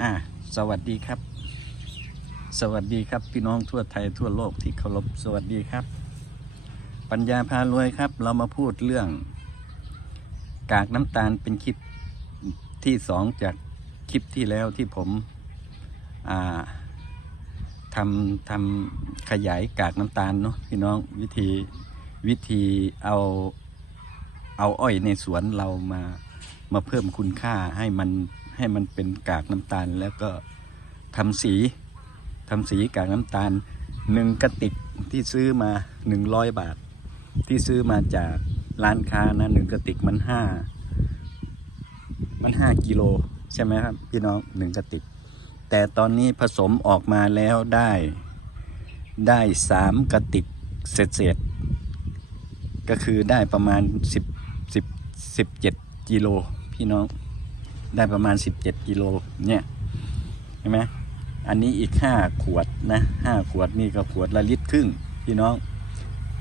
อ่า สวัสดีครับ สวัสดีครับ พี่น้องทั่วไทยทั่วโลกที่เคารพสวัสดีครับ ปัญญาพารวยครับ เรามาพูดเรื่อง กากน้ำตาลเป็นคลิปที่สองจากคลิปที่แล้วที่ผมอ่าทำทำขยายกากน้ำตาลเนาะพี่น้องวิธีวิธีเอาเอาอ้อยในสวนเรามามาเพิ่มคุณค่าให้มัน ให้มันเป็นกากน้ำตาลแล้วก็ทำสีทำสีกากน้ำตาลหนึ่งกระติกที่ซื้อมาหนึ่งร้อยบาท ที่ซื้อมาจากร้านค้านะหนึ่งกระติกมันห้ามันห้ากิโลใช่ไหมครับ พี่น้องหนึ่งกระติก แต่ตอนนี้ผสมออกมาแล้วได้ได้สามกระติกเศษๆก็คือได้ประมาณสิบสิบสิบเจ็ดกิโลพี่น้อง ได้ประมาณสิบเจ็ดกิโลเนี่ยเห็นไหมอันนี้อีกห้าขวดนะห้าขวดนี่ก็ขวดละลิตรครึ่งพี่น้อง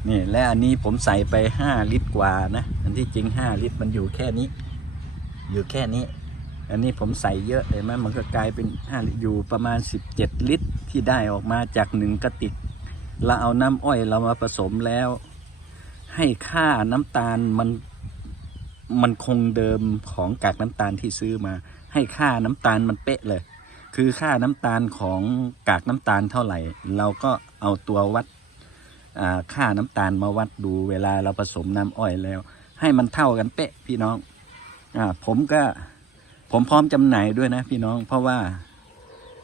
นี่และอันนี้ผมใส่ไปห้าลิตรกว่านะอันที่จริงห้าลิตรมันอยู่แค่นี้ อยู่แค่นี้ อันนี้ผมใส่เยอะเห็นไหมมันก็กลายเป็นห้าอยู่ประมาณ 17 ลิตรที่ได้ออกมาจากหนึ่งกระติกเราเอาน้ำอ้อยเรามาผสมแล้ว ให้ค่าน้ำตาลมัน มันคงเดิมของกากน้ำตาลที่ซื้อมา ให้ค่าน้ำตาลมันเป๊ะเลย คือค่าน้ำตาลของกากน้ำตาลเท่าไหร่ เราก็เอาตัววัดอ่าค่าน้ำตาลมาวัดดูเวลาเราผสมน้ำอ้อยแล้ว ให้มันเท่ากันเป๊ะพี่น้องอ่าผมก็ผมพร้อมจำหน่ายด้วยนะพี่น้องเพราะว่า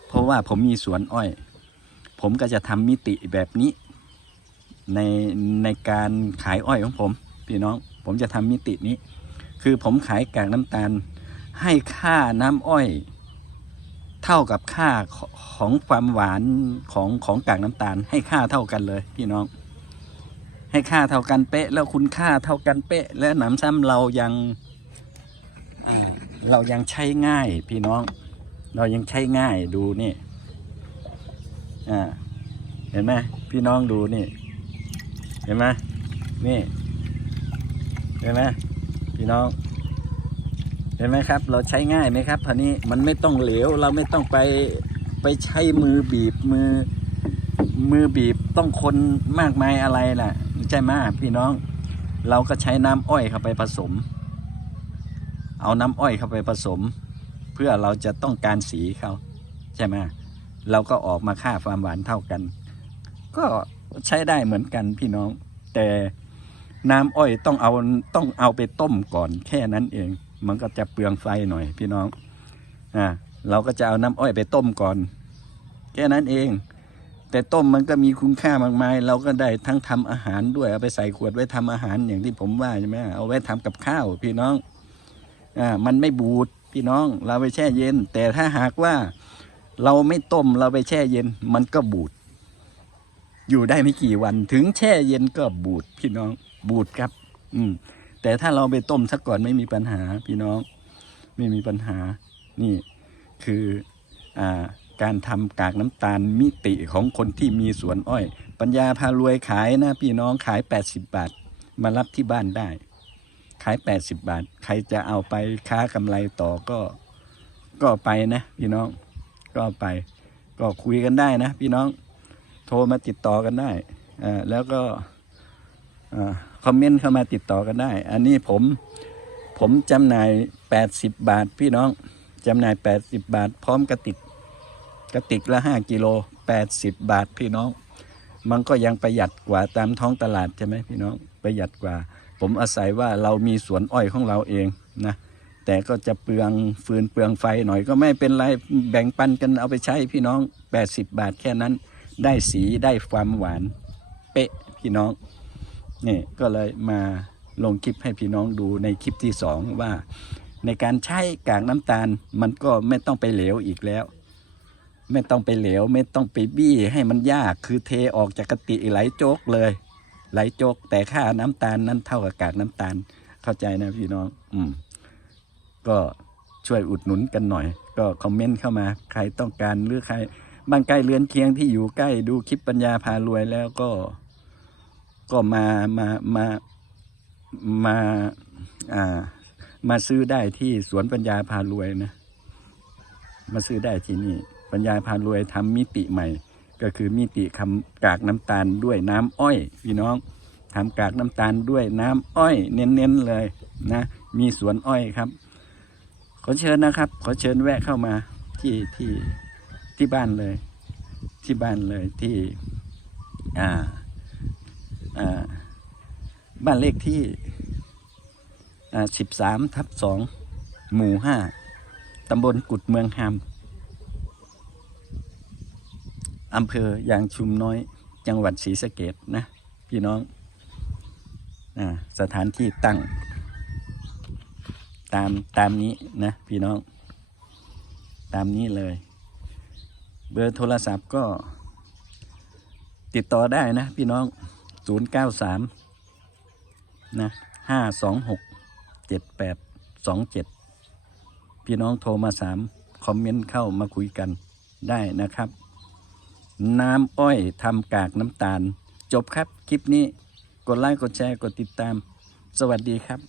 เพราะว่าผมมีสวนอ้อย ผมก็จะทำมิติแบบนี้ ในในการขายอ้อยของผม พี่น้อง ผมจะทำมิตินี้ คือผมขายกากน้ำตาล ให้ค่าน้ำอ้อย เท่ากับค่าของความหวานของของกากน้ำตาล ให้ค่าเท่ากันเลยพี่น้อง ให้ค่าเท่ากันเป๊ะ แล้วคุณค่าเท่ากันเป๊ะ และหนำซ้ำเรายังเรายังใช้ง่ายพี่น้อง เรายังใช้ง่ายดูนี่เห็นไหมพี่น้องดูนี่ เห็นไหมนี่ เห็นไหม พี่น้อง เห็นไหมครับ เราใช้ง่ายไหมครับพันนี้มันไม่ต้องเหลว เราไม่ต้องไปไปใช้มือบีบมือ มือบีบต้องคนมากมายอะไรล่ะใช่ไหมพี่น้อง เราก็ใช้น้ำอ้อยเข้าไปผสม เอาน้ำอ้อยเข้าไปผสม เพื่อเราจะต้องการสีเขาใช่ไหมเราก็ออกมาค่าความหวานเท่ากัน ก็ใช้ได้เหมือนกันพี่น้องแต่ น้ำอ้อยต้องเอาต้องเอาไปต้มก่อนแค่นั้นเอง มันก็จะเปลืองไฟหน่อย พี่น้องอ่าเราก็จะเอาน้ำอ้อยไปต้มก่อน แค่นั้นเอง แต่ต้มมันก็มีคุณค่ามากมาย เราก็ได้ทั้งทำอาหารด้วยเอาไปใส่ขวดไว้ทำอาหารอย่างที่ผมว่าใช่ไหมเอาไว้ทำกับข้าว พี่น้องอ่ามันไม่บูดพี่น้อง เราไปแช่เย็น แต่ถ้าหากว่าเราไม่ต้มเราไปแช่เย็น มันก็บูด อยู่ได้ไม่กี่วัน ถึงแช่เย็นก็บูดพี่น้องบูดครับ อืม แต่ถ้าเราไปต้มสักก่อนไม่มีปัญหาพี่น้อง ไม่มีปัญหา นี่คืออ่าการทำกากน้ำตาลมิติของคนที่มีสวนอ้อย ปัญญาพารวยขายนะพี่น้องขาย 80 บาท มารับที่บ้านได้ ขาย 80 บาท ใครจะเอาไปค้ากำไรต่อก็ก็ไปนะ พี่น้องก็ไป ก็คุยกันได้นะ พี่น้อง โทรมาติดต่อกันได้แล้วก็คอมเมนต์เข้ามาติดต่อกันได้ อันนี้ผมผมจำหน่าย 80 บาทพี่น้องจำหน่าย 80 บาท พร้อมกระติกกระติกละ 5กิโล80 บาทพี่น้อง มันก็ยังประหยัดกว่าตามท้องตลาดใช่ไหมพี่น้องประหยัดกว่า ผมอาศัยว่าเรามีสวนอ้อยของเราเองนะแต่ก็จะเปลืองฟืนเปลืองไฟหน่อยก็ไม่เป็นไรแบ่งปันกันเอาไปใช้พี่น้อง 80 บาทแค่นั้น ได้สีได้ความหวาน เป๊ะพี่น้องนี่ก็เลยมาลงคลิปให้พี่น้องดูในคลิปที่สองว่า ในการใช้กากน้ำตาลมันก็ไม่ต้องไปเหลวอีกแล้ว ไม่ต้องไปเหลว ไม่ต้องไปบี้ให้มันยากคือเทออกจากกะติไหลโจกเลย ไหลโจกแต่ค่าน้ำตาลนั้นเท่ากับกากน้ำตาลเข้าใจนะพี่น้อง อืม ก็ช่วยอุดหนุนกันหน่อย ก็คอมเมนต์เข้ามา ใครต้องการหรือใคร บางใกล้เรือนเคียงที่อยู่ใกล้ดูคลิปปัญญาพารวยแล้วก็ ก็มามามามาอ่า มาซื้อได้ที่สวนปัญญาพารวยนะ มาซื้อได้ที่นี่ ปัญญาพารวยทำมิติใหม่ ก็คือมิติคำกากน้ำตาลด้วยน้ำอ้อย พี่น้องทำกากน้ำตาลด้วยน้ำอ้อย เน้นๆเลยนะ มีสวนอ้อยครับ ขอเชิญนะครับ ขอเชิญแวะเข้ามาที่ที่ ที่บ้านเลย ที่บ้านเลยที่อ่าอ่าบ้านเลขที่อ่าสิบสามทับสองหมู่ห้าตำบลกุดเมืองฮามอำเภอยางชุมน้อย จังหวัดศรีสะเกดนะ พี่น้องอ่าสถานที่ตั้ง ตามตามนี้นะ พี่น้อง ตามนี้เลย เบอร์โทรศัพท์ก็ ติดต่อได้นะพี่น้อง 093 นะ526 7827 พี่น้องโทรมาสามคอมเมนต์เข้ามาคุยกันได้นะครับ น้ำอ้อยทำกากน้ำตาล จบครับ คลิปนี้กดไลค์กดแชร์กดติดตาม สวัสดีครับ